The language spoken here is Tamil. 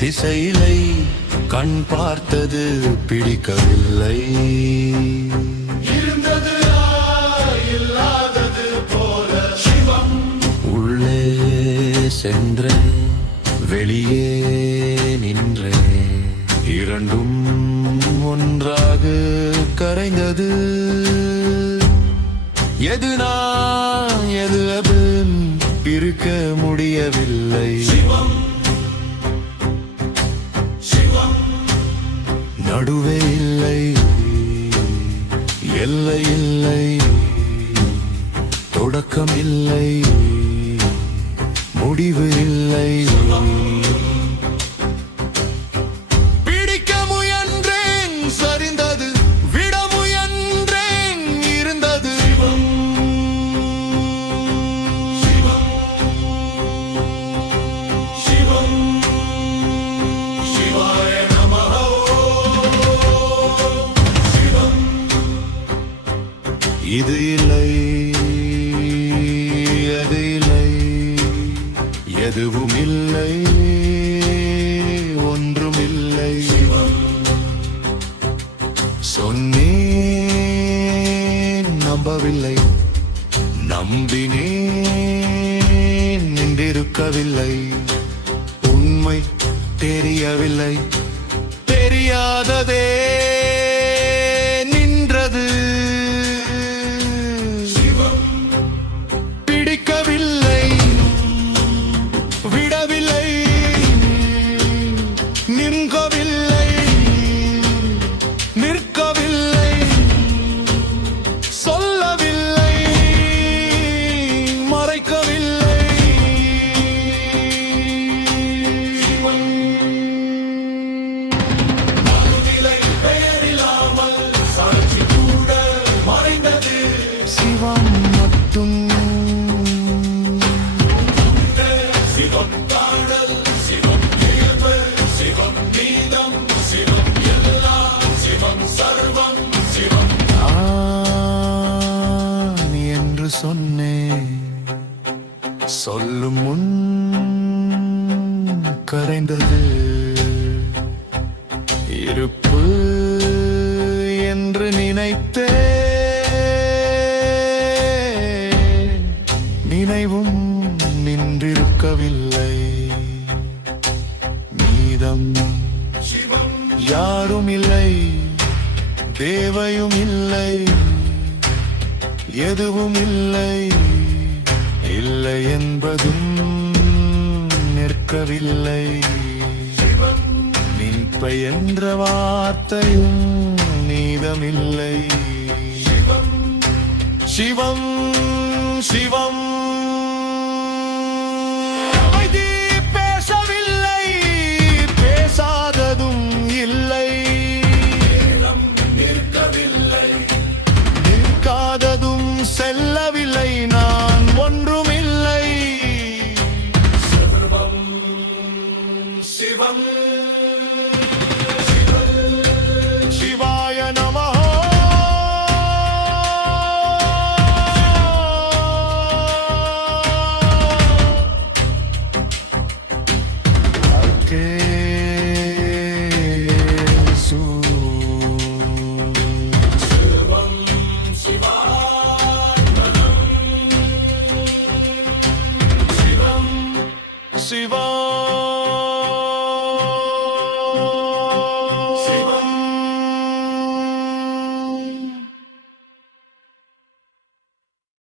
திசையிலை கண் பார்த்தது பிடிக்கவில்லை. இருந்தது இல்லாதது போல சிவம். உள்ளே சென்றேன், வெளியே நின்றேன், இரண்டும் ஒன்றாக கரைந்தது. எது நான் எது அவன் இருக்க முடியவில்லை. சிவம் சிவம். நடுவே இல்லை, எல்லை இல்லை, தொடக்கம் இல்லை, முடிவு இல்லை. பிடிக்க முயன்றேன், சரிந்தது, விட முயன்றேன், இருந்தது. சிவம் சிவாய நமஹ. சிவம். இது இல்லை, அது இல்லை, எதுவும் இல்லை, ஒன்றும் இல்லை. சொன்னேன், நம்பவில்லை, நம்பினேன், நின்றிருக்கவில்லை. உண்மை தெரியவில்லை, தெரியாததே நின்றது. பிடிக்கவில்லை, விடவில்லை, நிற்கவில்லை, நிற்கவில்லை, சொல்லவில்லை, மறைக்கவில்லை. நடுநிலை பெயரில்லாமல் சாட்சி கூட மறைந்தது. சிவம் மட்டும். சிவம் காணல், சிவம் இயல்பு, சிவம் நீதம், சிவம் எல்லாம், சிவம் சர்வம், சிவம். நான் என்று சொன்னேன், சொல்லும் முன் கரைந்தது. இருப்பு என்று நினைத்தேன், நினைவும் நின்றிருக்கவில்லை. மீதம் சிவம் யாரும் இல்லை, தேவையும் இல்லை, எதுவும் இல்லை, இல்லை என்பதும் நிற்கவில்லை. நிற்ப என்ற வார்த்தையும் நீதமில்லை. சிவம் சிவம். அமைதி பேசவில்லை, பேசாததும் இல்லை, நிற்கவில்லை. நிற்காததும் செல்லவில்லை. நான் ஒன்றுமில்லை. சர்வம் சிவம்.